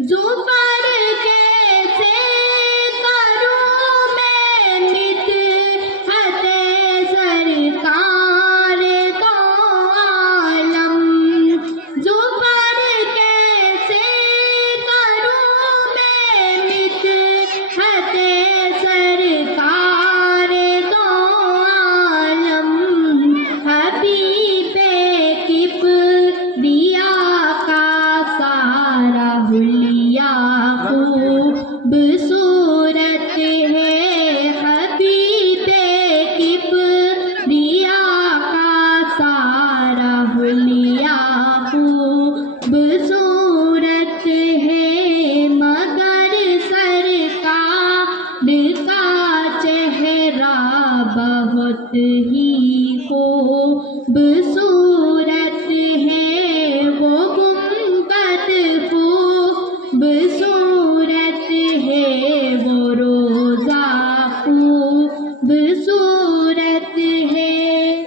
ज़ुफ़र कैसे करूँ मैं मिदहते सरकार दो आलम। ज़ुफ़र कैसे करूँ मैं मिदहते सरकार दो आलम। हबीबे किबरिया का सारा हुलिया खूबसूरत है। हबीबे किबरिया का सारा हुलिया खूबसूरत है। मगर सरकार का चेहरा बहुत ही खूबसूरत है। वो गुंबद खूबसूरत है, वो रोज़ा खूबसूरत